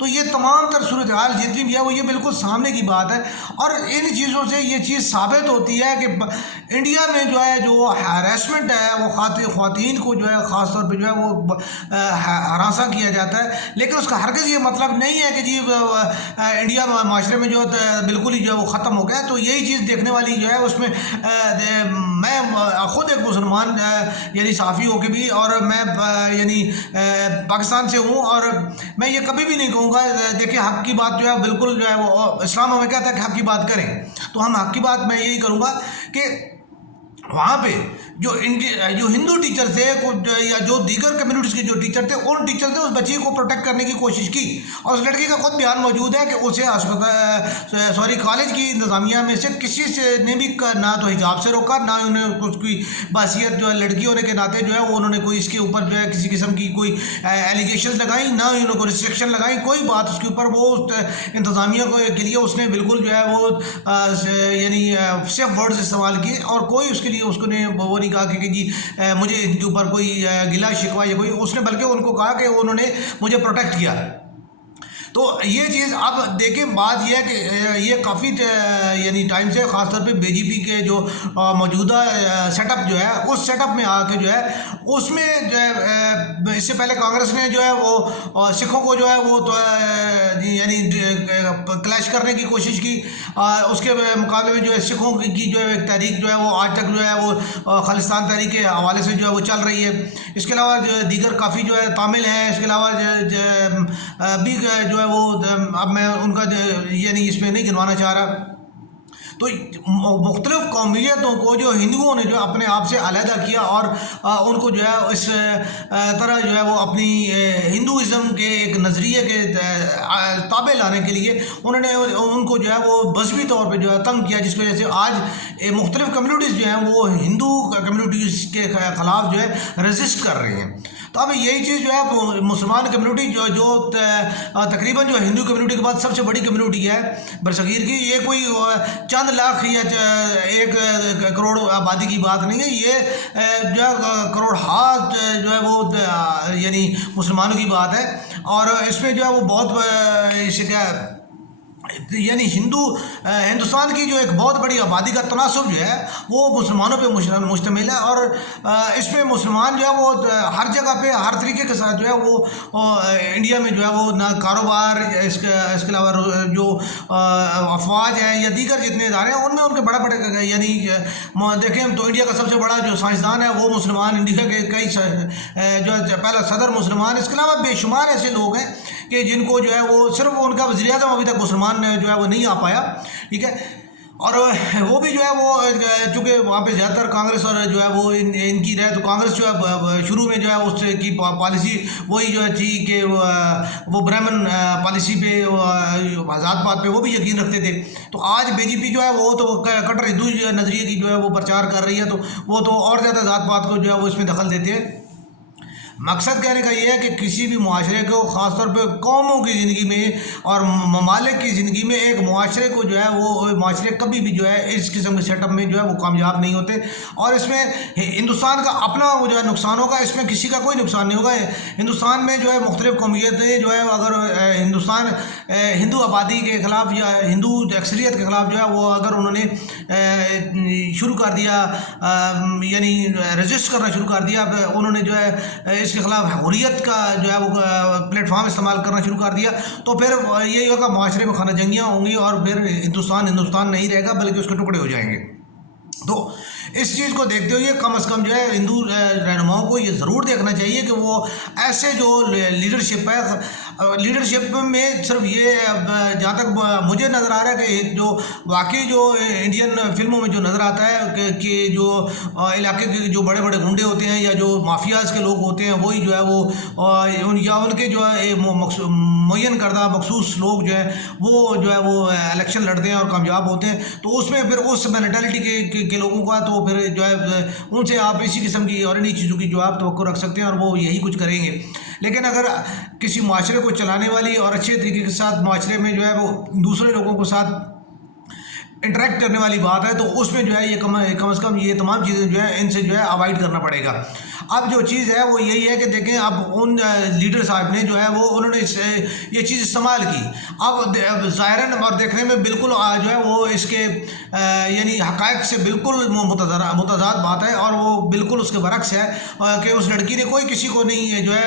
تو یہ تمام تر صورتحال جتنی بھی ہے وہ یہ بالکل سامنے کی بات ہے، اور ان چیزوں سے یہ چیز ثابت ہوتی ہے کہ انڈیا میں جو ہے جو ہیراسمنٹ ہے وہ خواتین کو جو ہے خاص طور پہ جو ہے وہ ہراساں کیا جاتا ہے، لیکن اس کا ہرگز یہ مطلب نہیں ہے کہ جی انڈیا معاشرے میں جو بالکل ہی جو ہے وہ ختم ہو گیا۔ تو یہی چیز دیکھنے والی جو ہے اس میں میں خود ایک مسلمان یعنی صحافی ہو کے بھی، اور میں یعنی پاکستان سے ہوں، اور میں یہ کبھی بھی نہیں کہوں گا، دیکھیں حق کی بات جو ہے بالکل جو ہے وہ اسلام ہمیں کہتا ہے کہ حق کی بات کریں، تو ہم حق کی بات میں یہی کروں گا کہ وہاں پہ جو ہندو ٹیچر تھے یا جو دیگر کمیونٹیز کے جو ٹیچر تھے، ان ٹیچر نے اس بچی کو پروٹیکٹ کرنے کی کوشش کی، اور اس لڑکی کا خود بیان موجود ہے کہ اسے کالج کی انتظامیہ میں سے کسی سے نے بھی نہ تو حجاب سے روکا، نہ انہیں اس کی باصیت جو ہے لڑکی ہونے کے ناطے جو ہے وہ انہوں نے کوئی اس کے اوپر جو ہے کسی قسم کی کوئی ایلیگیشنز لگائیں، نہ انہوں نے کوئی ریسٹرکشن لگائیں، کوئی بات اس کے اوپر۔ وہ انتظامیہ کے لیے اس نے بالکل جو ہے وہ یعنی سیف ورڈز استعمال کیے، اور کوئی اس کے لیے اس کو نے وہ نہیں کہا کہ جی مجھے ان کے اوپر کوئی گلا شکوہ یا کوئی، اس نے بلکہ ان کو کہا کہ انہوں نے مجھے پروٹیکٹ کیا۔ تو یہ چیز اب دیکھیں، بات یہ ہے کہ یہ کافی یعنی ٹائم سے خاص طور پہ بی جے پی کے جو موجودہ سیٹ اپ جو ہے اس سیٹ اپ میں آ کے جو ہے اس میں جو ہے اس سے پہلے کانگریس نے جو ہے وہ سکھوں کو جو ہے وہ یعنی کلیش کرنے کی کوشش کی، اس کے مقابلے میں جو ہے سکھوں کی جو ہے ایک تحریک جو ہے وہ آج تک جو ہے وہ خالصتان تحریک کے حوالے سے جو ہے وہ چل رہی ہے۔ اس کے علاوہ دیگر کافی جو ہے تامل ہیں، اس کے علاوہ بھی جو ہے وہ اب میں ان کا یعنی اس میں نہیں گنوانا چاہ رہا۔ تو مختلف قومیتوں کو جو ہندوؤں نے جو اپنے آپ سے علیحدہ کیا، اور ان کو جو ہے اس طرح جو ہے وہ اپنی ہندوازم کے ایک نظریے کے تابع لانے کے لیے انہوں نے ان کو جو ہے وہ مذہبی طور پہ جو ہے تنگ کیا، جس کی وجہ سے آج مختلف کمیونٹیز جو ہیں وہ ہندو کمیونٹیز کے خلاف جو ہے ریزسٹ کر رہی ہیں۔ تو اب یہی چیز جو ہے مسلمان کمیونٹی جو تقریباً جو ہندو کمیونٹی کے بعد سب سے بڑی کمیونٹی ہے برصغیر کی، یہ کوئی چند لاکھ یا 1 کروڑ آبادی کی بات نہیں ہے، یہ جو ہے کروڑ ہاتھ جو ہے وہ یعنی مسلمانوں کی بات ہے، اور اس میں جو ہے وہ بہت یعنی ہندوستان کی جو ایک بہت بڑی آبادی کا تناسب جو ہے وہ مسلمانوں پہ مشتمل ہے، اور اس میں مسلمان جو ہے وہ ہر جگہ پہ ہر طریقے کے ساتھ جو ہے وہ انڈیا میں جو ہے وہ نہ کاروبار، اس کے علاوہ جو افواج ہیں یا دیگر جتنے ادارے ہیں ان میں ان کے بڑے یعنی دیکھیں تو انڈیا کا سب سے بڑا جو سائنسدان ہے وہ مسلمان، انڈیا کے کئی جو پہلا صدر مسلمان، اس کے علاوہ بے شمار ایسے لوگ ہیں کہ جن کو جو ہے وہ صرف ان کا وزیر اعظم ابھی تک مسلمان جو ہے وہ نہیں آ پایا، ٹھیک ہے، اور وہ بھی جو ہے وہ چونکہ وہاں پہ زیادہ تر کانگریس اور جو ہے وہ ان کی رہے، تو کانگریس جو ہے شروع میں جو ہے اس کی پالیسی وہی جو ہے تھی کہ وہ برہمن پالیسی پہ ذات پات پہ وہ بھی یقین رکھتے تھے۔ تو آج بی جے پی جو ہے وہ تو کٹر ہندو نظریے کی جو ہے وہ پرچار کر رہی ہے، تو وہ تو اور زیادہ ذات پات کو جو ہے وہ اس میں دخل دیتے ہیں۔ مقصد کہنے کا یہ ہے کہ کسی بھی معاشرے کو، خاص طور پہ قوموں کی زندگی میں اور ممالک کی زندگی میں، ایک معاشرے کو جو ہے وہ معاشرے کبھی بھی جو ہے اس قسم کے سیٹ اپ میں جو ہے وہ کامیاب نہیں ہوتے، اور اس میں ہندوستان کا اپنا وہ جو ہے نقصان ہوگا، اس میں کسی کا کوئی نقصان نہیں ہوگا۔ ہندوستان میں جو ہے مختلف قومیتیں جو ہے اگر ہندو آبادی کے خلاف یا ہندو اکثریت کے خلاف جو ہے وہ اگر انہوں نے شروع کر دیا یعنی رجسٹ کرنا شروع کر دیا، انہوں نے جو ہے اس کے خلاف حریت کا جو ہے وہ پلیٹ فارم استعمال کرنا شروع کر دیا، تو پھر یہی ہوگا معاشرے میں خانہ جنگیاں ہوں گی، اور پھر ہندوستان نہیں رہے گا بلکہ اس کے ٹکڑے ہو جائیں گے۔ تو اس چیز کو دیکھتے ہوئے کم از کم جو ہے ہندو رہنماؤں کو یہ ضرور دیکھنا چاہیے کہ وہ ایسے جو لیڈرشپ ہے، لیڈرشپ میں صرف یہ جہاں تک مجھے نظر آ رہا ہے کہ جو واقعی جو انڈین فلموں میں جو نظر آتا ہے کہ جو علاقے کے جو بڑے بڑے گنڈے ہوتے ہیں یا جو مافیاز کے لوگ ہوتے ہیں، وہی جو ہے وہ یا ان کے جو ہے معین کردہ مخصوص لوگ جو ہے وہ الیکشن لڑتے ہیں اور کامیاب ہوتے ہیں، تو اس میں پھر اس مینٹلٹی کے لوگوں کا تو پھر جو ہے ان سے آپ اسی قسم کی اور انہی چیزوں کی جو آپ توقع رکھ سکتے ہیں، اور وہ یہی کچھ کریں گے۔ لیکن اگر کسی معاشرے کو چلانے والی اور اچھے طریقے کے ساتھ معاشرے میں جو ہے وہ دوسرے لوگوں کے ساتھ انٹریکٹ کرنے والی بات ہے، تو اس میں جو ہے یہ کم از کم یہ تمام چیزیں جو ہے ان سے جو ہے اوائڈ کرنا پڑے گا۔ اب جو چیز ہے وہ یہی ہے کہ دیکھیں اب ان لیڈر صاحب نے جو ہے وہ انہوں نے یہ چیز استعمال کی. اب ظاہراً اور دیکھنے میں بالکل جو ہے وہ اس کے یعنی حقائق سے بالکل متضاد بات ہے, اور وہ بالکل اس کے برعکس ہے کہ اس لڑکی نے کوئی کسی کو نہیں جو ہے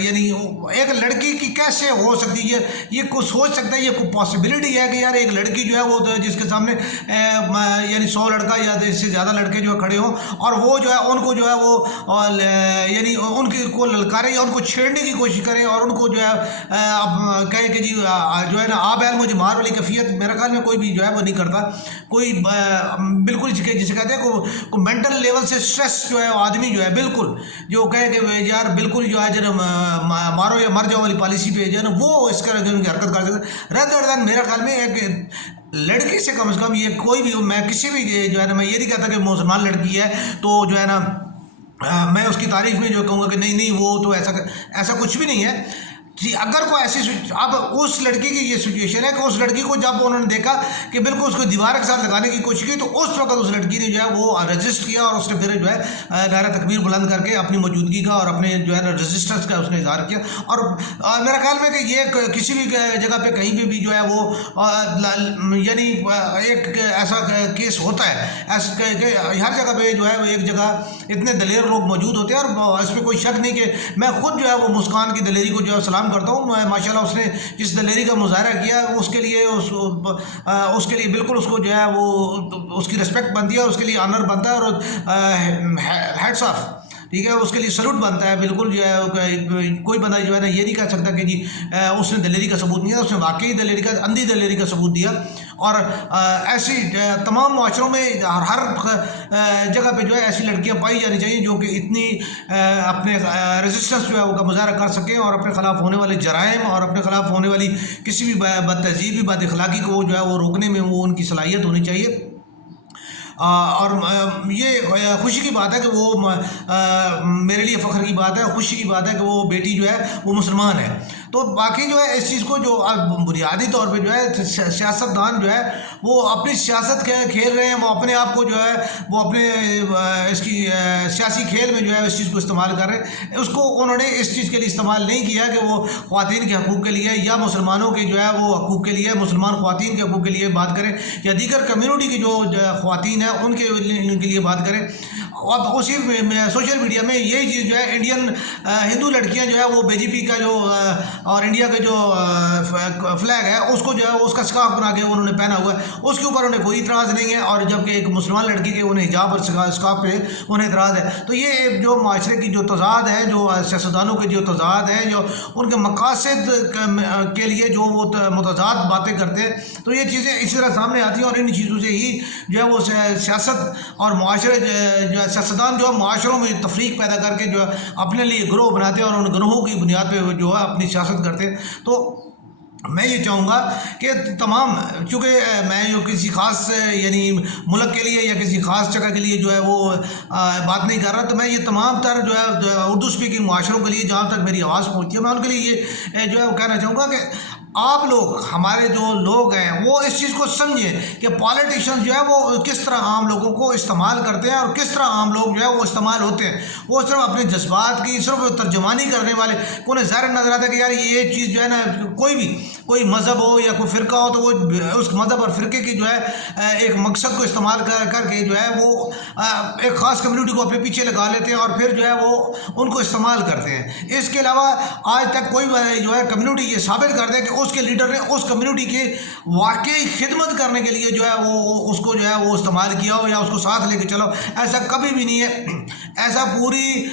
یعنی ایک لڑکی کی کیسے ہو سکتی ہے, یہ کوئی سوچ سکتا ہے, یہ کوئی پاسبلٹی ہے کہ یار ایک لڑکی جو ہے وہ جس کے سامنے یعنی 100 لڑکا یا اس سے زیادہ لڑکے جو ہے کھڑے ہوں اور وہ جو ہے ان کو جو ہے وہ یعنی ان کو للکارے یا ان کو چھیڑنے کی کوشش کریں اور ان کو جو ہے اب کہے کہ جی جو ہے نا آپ ہے مجھے مار والی کیفیت میرے خیال میں کوئی بھی جو ہے وہ نہیں کرتا. کوئی بالکل جسے کہتے ہیں کو مینٹل لیول سے اسٹریس جو ہے آدمی جو ہے بالکل جو کہے کہ یار بالکل جو ہے جو مارو یا مر جاؤ والی پالیسی پہ جو ہے نا وہ اس کا حرکت کر سکتے رہتے ہیں. میرے خیال میں ایک لڑکی سے کم از کم یہ کوئی بھی میں کسی بھی جو ہے نا میں یہ نہیں کہتا کہ مسلمان لڑکی ہے تو جو ہے نا میں اس کی تعریف میں جو کہوں گا کہ نہیں وہ تو ایسا کچھ بھی نہیں ہے جی. اگر کوئی ایسی اب اس لڑکی کی یہ سچویشن ہے کہ اس لڑکی کو جب انہوں نے دیکھا کہ بالکل اس کو دیوار کے ساتھ لگانے کی کوشش کی تو اس وقت اس لڑکی نے جو ہے وہ رجسٹ کیا اور اس نے پھر جو ہے نعرہ تکبیر بلند کر کے اپنی موجودگی کا اور اپنے جو ہے نا رجسٹنس کا اس نے اظہار کیا. اور میرا خیال میں کہ یہ کسی بھی جگہ پہ کہیں پہ بھی جو ہے وہ یعنی ایک ایسا کیس ہوتا ہے کہ ہر جگہ پہ جو ہے ایک جگہ اتنے دلیر لوگ موجود ہوتے ہیں اور اس میں کوئی شک نہیں کہ میں خود جو ہے وہ مسکان کی دلیری کو جو ہے سلام کرتا ہوں. ماشاءاللہ اس نے جس دلیری کا مظاہرہ کیا اس کے لیے بالکل اس کو جو ہے وہ اس کی رسپیکٹ بنتی ہے اور اس کے لیے آنر بنتا ہے اور ہیڈس آف ٹھیک ہے اس کے لیے سلوٹ بنتا ہے. بالکل جو ہے کوئی بندہ جو ہے نا یہ نہیں کہہ سکتا کہ جی اس نے دلیری کا ثبوت نہیں دیا, اس نے واقعی دلیری کا اندھی دلیری کا ثبوت دیا. اور ایسی تمام معاشروں میں ہر جگہ پہ جو ہے ایسی لڑکیاں پائی جانی چاہیے جو کہ اتنی اپنے ریزسٹنس جو ہے وہ کا مظاہرہ کر سکیں اور اپنے خلاف ہونے والے جرائم اور اپنے خلاف ہونے والی کسی بھی بد تہذیبی بد اخلاقی کو جو ہے وہ روکنے میں وہ ان کی صلاحیت ہونی چاہیے. اور یہ خوشی کی بات ہے کہ وہ میرے لیے فخر کی بات ہے, خوشی کی بات ہے کہ وہ بیٹی جو ہے وہ مسلمان ہے. تو باقی جو ہے اس چیز کو جو بنیادی طور پہ جو ہے سیاستدان جو ہے وہ اپنی سیاست کھیل رہے ہیں, وہ اپنے آپ کو جو ہے وہ اپنے اس کی سیاسی کھیل میں جو ہے اس چیز کو استعمال کر رہے ہیں. اس کو انہوں نے اس چیز کے لیے استعمال نہیں کیا کہ وہ خواتین کے حقوق کے لیے یا مسلمانوں کے جو ہے وہ حقوق کے لیے مسلمان خواتین کے حقوق کے لیے بات کریں یا دیگر کمیونٹی کی جو خواتین ہیں ان کے لیے بات کریں. اب اسی سوشل میڈیا میں یہی چیز جو ہے انڈین ہندو لڑکیاں جو ہے وہ بی جے پی کا جو اور انڈیا کا جو فلیگ ہے اس کو جو ہے اس کا سکارف بنا کے انہوں نے پہنا ہوا ہے, اس کے اوپر انہیں کوئی اعتراض نہیں ہے. اور جبکہ ایک مسلمان لڑکی کے انہیں حجاب اور سکارف پہ انہیں اعتراض ہے. تو یہ جو معاشرے کی جو تضاد ہے, جو سیاستدانوں کے جو تضاد ہیں, جو ان کے مقاصد کے لیے جو وہ متضاد باتیں کرتے ہیں, تو یہ چیزیں اسی طرح سامنے آتی ہیں. اور ان چیزوں سے ہی جو ہے وہ سیاست اور معاشرے جو ہے سیاستدان جو ہے معاشروں میں تفریق پیدا کر کے جو ہے اپنے لیے گروہ بناتے ہیں اور ان گروہوں کی بنیاد پہ جو ہے اپنی سیاست کرتے ہیں. تو میں یہ چاہوں گا کہ تمام, چونکہ میں جو کسی خاص یعنی ملک کے لیے یا کسی خاص جگہ کے لیے جو ہے وہ بات نہیں کر رہا, تو میں یہ تمام تر جو ہے اردو اسپیکنگ معاشروں کے لیے جہاں تک میری آواز پہنچتی ہے میں ان کے لیے یہ جو ہے وہ کہنا چاہوں گا کہ آپ لوگ ہمارے جو لوگ ہیں وہ اس چیز کو سمجھیں کہ پالیٹیشین جو ہے وہ کس طرح عام لوگوں کو استعمال کرتے ہیں اور کس طرح عام لوگ جو ہے وہ استعمال ہوتے ہیں. وہ صرف اپنے جذبات کی صرف ترجمانی کرنے والے کو انہیں ظاہر نظر آتا ہے کہ یار یہ چیز جو ہے نا کوئی مذہب ہو یا کوئی فرقہ ہو تو وہ اس مذہب اور فرقے کی جو ہے ایک مقصد کو استعمال کر کے جو ہے وہ ایک خاص کمیونٹی کو اپنے پیچھے لگا لیتے ہیں اور پھر جو ہے وہ ان کو استعمال کرتے ہیں. اس کے علاوہ آج تک کوئی جو ہے کمیونٹی یہ ثابت کر دے کہ اس کے لیڈر نے اس کمیونٹی کے واقعی خدمت کرنے کے لیے جو ہے وہ اس کو جو ہے وہ استعمال کیا ہو یا اس کو ساتھ لے کے چلو, ایسا کبھی بھی نہیں ہے. ایسا پوری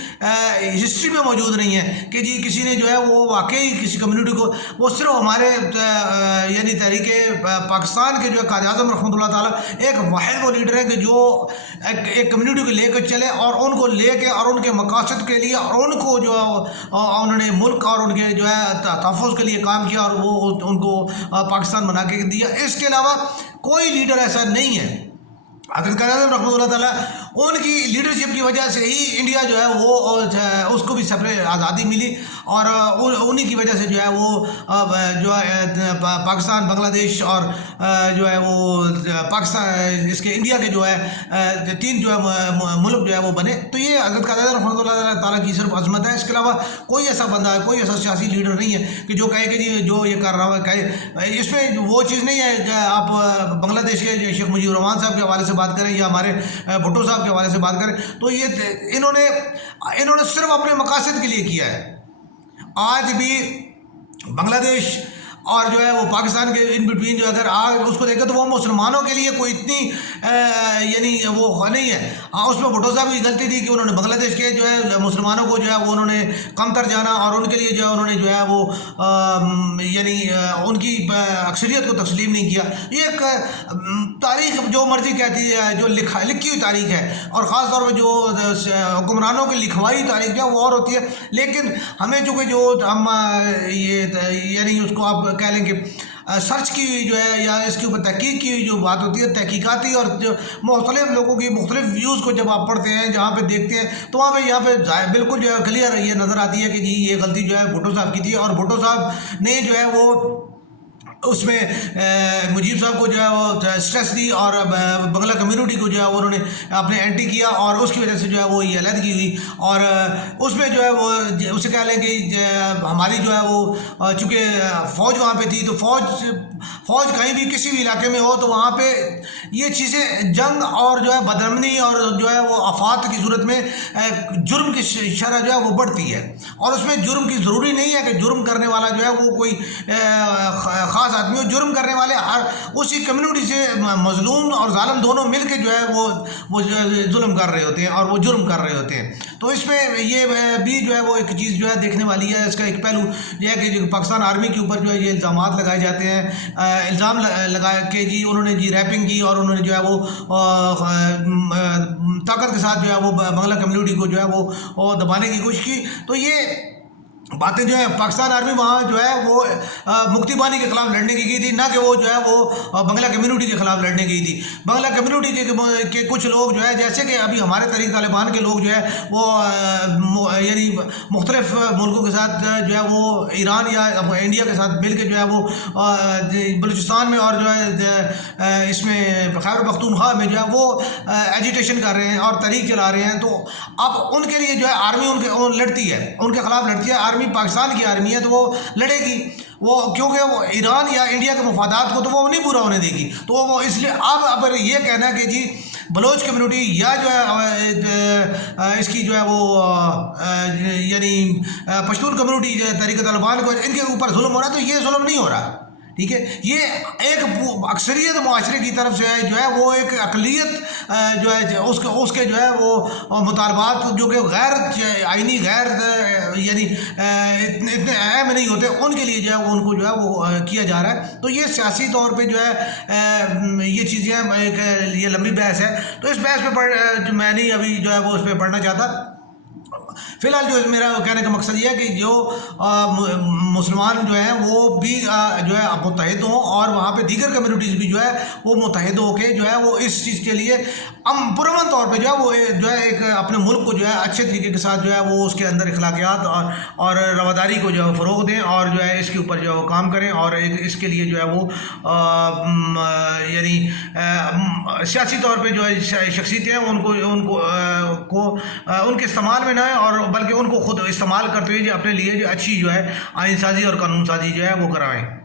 ہسٹری میں موجود نہیں ہے کہ جی کسی نے جو ہے وہ واقعی کسی کمیونٹی کو, وہ صرف ہمارے یعنی تحریک پاکستان کے جو ہے قائد اعظم رحمۃ اللہ تعالیٰ ایک واحد وہ لیڈر ہے کہ جو ایک کمیونٹی کو لے کر چلے اور ان کو لے کے اور ان کے مقاصد کے لیے اور ان کو جو انہوں نے ملک اور ان کے جو ہے تحفظ کے لیے کام کیا اور وہ ان کو پاکستان بنا کے دیا. اس کے علاوہ کوئی لیڈر ایسا نہیں ہے. حضرت قائد اعظم رحمۃ اللہ تعالیٰ ان کی لیڈرشپ کی وجہ سے ہی انڈیا جو ہے وہ اس کو بھی سپریٹ آزادی ملی، اور انہی کی وجہ سے جو ہے وہ جو ہے پاکستان، بنگلہ دیش اور جو ہے وہ پاکستان، اس کے انڈیا کے جو ہے 3 جو ہے ملک جو ہے وہ بنے۔ تو یہ حضرت قائد رحمۃ اللہ تعالیٰ کی صرف عظمت ہے، اس کے علاوہ کوئی ایسا بندہ ہے، کوئی ایسا سیاسی لیڈر نہیں ہے کہ جو کہے کہ جی جو یہ کر رہا ہے کہے۔ اس میں وہ چیز نہیں ہے کہ آپ بنگلہ دیش کے شیخ مجیب الرحمان صاحب کے حوالے سے بات کریں یا ہمارے بھٹو صاحب کے حوالے سے بات کریں، تو یہ انہوں نے صرف اپنے مقاصد کے لیے کیا ہے۔ آج بھی بنگلہ دیش اور جو ہے وہ پاکستان کے ان بٹوین جو اگر اس کو دیکھیں تو وہ مسلمانوں کے لیے کوئی اتنی یعنی وہ نہیں ہے۔ ہاں، اس میں بھٹو صاحب کی غلطی تھی کہ انہوں نے بنگلہ دیش کے جو ہے مسلمانوں کو جو ہے وہ انہوں نے کمتر جانا، اور ان کے لیے جو ہے انہوں نے جو ہے وہ یعنی ان کی اکثریت کو تسلیم نہیں کیا۔ یہ ایک تاریخ جو مرضی کہتی ہے، جو لکھی ہوئی تاریخ ہے، اور خاص طور پہ جو حکمرانوں کی لکھوائی تاریخ جو ہے وہ اور ہوتی ہے۔ لیکن ہمیں چونکہ جو ہم یہ یعنی اس کو آپ کہہ لیں کہ سرچ کی جو ہے یا اس کے اوپر تحقیق کی جو بات ہوتی ہے، تحقیقاتی اور جو مختلف لوگوں کی مختلف ویوز کو جب آپ پڑھتے ہیں، جہاں پہ دیکھتے ہیں، تو وہاں پہ یہاں پہ بالکل جو ہے کلیئر یہ نظر آتی ہے کہ جی یہ غلطی جو ہے بھٹو صاحب کی تھی، اور بھٹو صاحب نے جو ہے وہ اس میں مجیب صاحب کو جو ہے وہ اسٹریس دی، اور بنگلہ کمیونٹی کو جو ہے وہ انہوں نے اپنے اینٹی کیا، اور اس کی وجہ سے جو ہے وہ یہ علیحدگی ہوئی۔ اور اس میں جو ہے وہ اسے کہہ لیں کہ ہماری جو ہے وہ چونکہ فوج وہاں پہ تھی، تو فوج کہیں بھی کسی بھی علاقے میں ہو تو وہاں پہ یہ چیزیں جنگ اور جو ہے بدامنی اور جو ہے وہ آفات کی صورت میں جرم کی شرح جو ہے وہ بڑھتی ہے، اور اس میں جرم کی ضروری نہیں ہے کہ جرم کرنے والا جو ہے وہ کوئی خاص آدمی ہو۔ جرم کرنے والے ہر اسی کمیونٹی سے مظلوم اور ظالم دونوں مل کے جو ہے وہ ظلم کر رہے ہوتے ہیں اور وہ جرم کر رہے ہوتے ہیں۔ تو اس میں یہ بھی جو ہے وہ ایک چیز جو ہے دیکھنے والی ہے۔ اس کا ایک پہلو یہ ہے کہ پاکستان آرمی کے اوپر جو ہے یہ الزامات لگائے جاتے ہیں، الزام لگا کے جی انہوں نے جی ریپنگ کی، اور انہوں نے جو ہے وہ طاقت کے ساتھ جو ہے وہ بنگلہ کمیونٹی کو جو ہے وہ دبانے کی کوشش کی۔ تو یہ باتیں جو ہے پاکستان آرمی وہاں جو ہے وہ مکتی بانی کے خلاف لڑنے کی گئی تھی، نہ کہ وہ جو ہے وہ بنگلہ کمیونٹی کے خلاف لڑنے گئی تھی۔ بنگلہ کمیونٹی کے کچھ لوگ جو ہے، جیسے کہ ابھی ہمارے تحریک طالبان کے لوگ جو ہے وہ یعنی مختلف ملکوں کے ساتھ جو ہے وہ ایران یا انڈیا کے ساتھ مل کے جو ہے وہ بلوچستان میں اور جو ہے اس میں خیبر پختونخوا میں جو ہے وہ ایجیٹیشن کر رہے ہیں اور تحریک چلا رہے ہیں۔ تو اب ان کے لیے جو ہے آرمی ان لڑتی ہے، ان کے خلاف لڑتی ہے۔ آرمی پاکستان کی آرمی ہے تو وہ لڑے گی، وہ کیونکہ وہ ایران یا انڈیا کے مفادات کو تو وہ نہیں پورا ہونے دے گی۔ تو وہ اس لیے اب اگر یہ کہنا ہے کہ جی بلوچ کمیونٹی یا جو ہے اس کی جو ہے وہ یعنی پشتون کمیونٹی جو ہے تحریک طالبان کو ان کے اوپر ظلم ہو رہا ہے، تو یہ ظلم نہیں ہو رہا، ٹھیک ہے۔ یہ ایک اکثریت معاشرے کی طرف سے جو ہے وہ ایک اقلیت جو ہے اس کے جو ہے وہ مطالبات جو کہ غیر آئینی، غیر یعنی اتنے اہم نہیں ہوتے، ان کے لیے جو ہے وہ ان کو جو ہے وہ کیا جا رہا ہے۔ تو یہ سیاسی طور پہ جو ہے یہ چیزیں یہ لمبی بحث ہے، تو اس بحث پہ میں نہیں ابھی جو ہے وہ اس پہ پڑھنا چاہتا۔ فی الحال جو میرا کہنے کا مقصد یہ ہے کہ جو مسلمان جو ہیں وہ بھی جو ہے متحد ہوں، اور وہاں پہ دیگر کمیونٹیز بھی جو ہے وہ متحد ہو کے جو ہے وہ اس چیز کے لیے پرامن طور پہ جو ہے وہ جو ہے ایک اپنے ملک کو جو ہے اچھے طریقے کے ساتھ جو ہے وہ اس کے اندر اخلاقیات اور رواداری کو جو ہے فروغ دیں، اور جو ہے اس کے اوپر جو ہے وہ کام کریں، اور اس کے لیے جو ہے وہ یعنی سیاسی طور پہ جو ہے شخصیتیں ہیں ان کو ان کے استعمال میں نہ آئیں، اور بلکہ ان کو خود استعمال کرتے ہوئے جو اپنے لیے جو اچھی جو ہے آئین سازی اور قانون سازی جو ہے وہ کرائیں۔